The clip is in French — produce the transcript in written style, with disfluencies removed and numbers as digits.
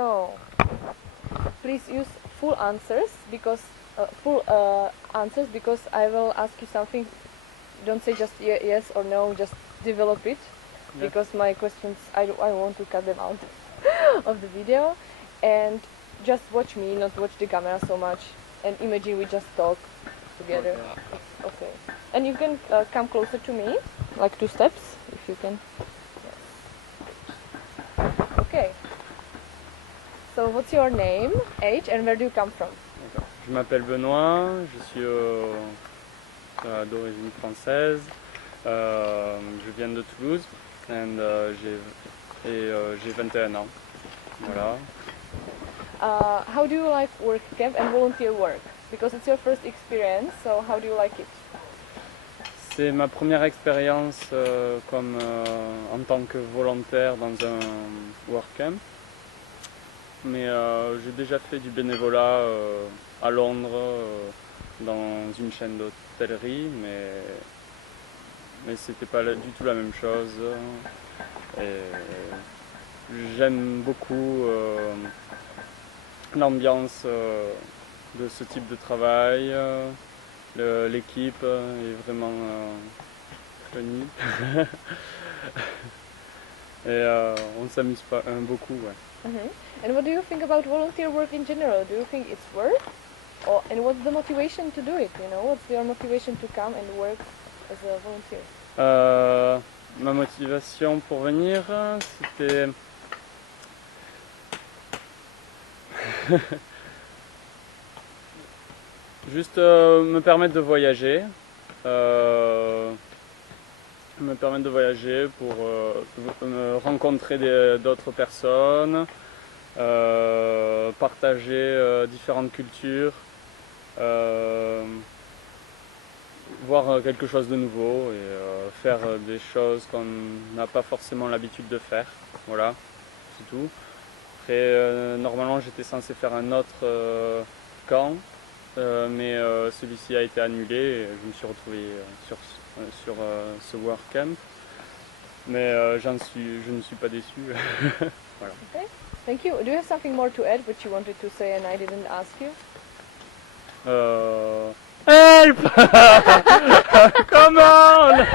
So, please use full answers because I will ask you something. Don't say just yes or no. Just develop it, Yeah. because my questions I want to cut them out of the video, and just watch me, not watch the camera so much, and imagine we just talk together. Okay. It's okay. And you can come closer to me, like 2 steps, if you can. Yes. Okay. So what's your name, age, and where do you come from? D'accord. Je m'appelle Benoît, je suis d'origine française. Je viens de Toulouse j'ai 21 ans. Voilà. How do you like work camp and volunteer work? Because it's your first experience, so how do you like it? C'est ma première expérience en tant que volontaire dans un workcamp. Mais j'ai déjà fait du bénévolat à Londres dans une chaîne d'hôtellerie, mais c'était pas du tout la même chose. Et j'aime beaucoup l'ambiance de ce type de travail. L'équipe est vraiment funny. Et on s'amuse beaucoup. Ouais. And what do you think about volunteer work in general? Do you think it's work? And what's the motivation to do it? You know, what's your motivation to come and work as a volunteer? Ma motivation pour venir, c'était juste me permettre de voyager. Pour rencontrer d'autres personnes, partager différentes cultures, voir quelque chose de nouveau et faire des choses qu'on n'a pas forcément l'habitude de faire. Voilà, c'est tout. Après, normalement j'étais censé faire un autre camp, mais celui-ci a été annulé et je me suis retrouvé sur ce workcamp. Mais je ne suis pas déçu. Voilà. Okay, thank you. Do you have something more to add which you wanted to say and I didn't ask you? Help! Come on!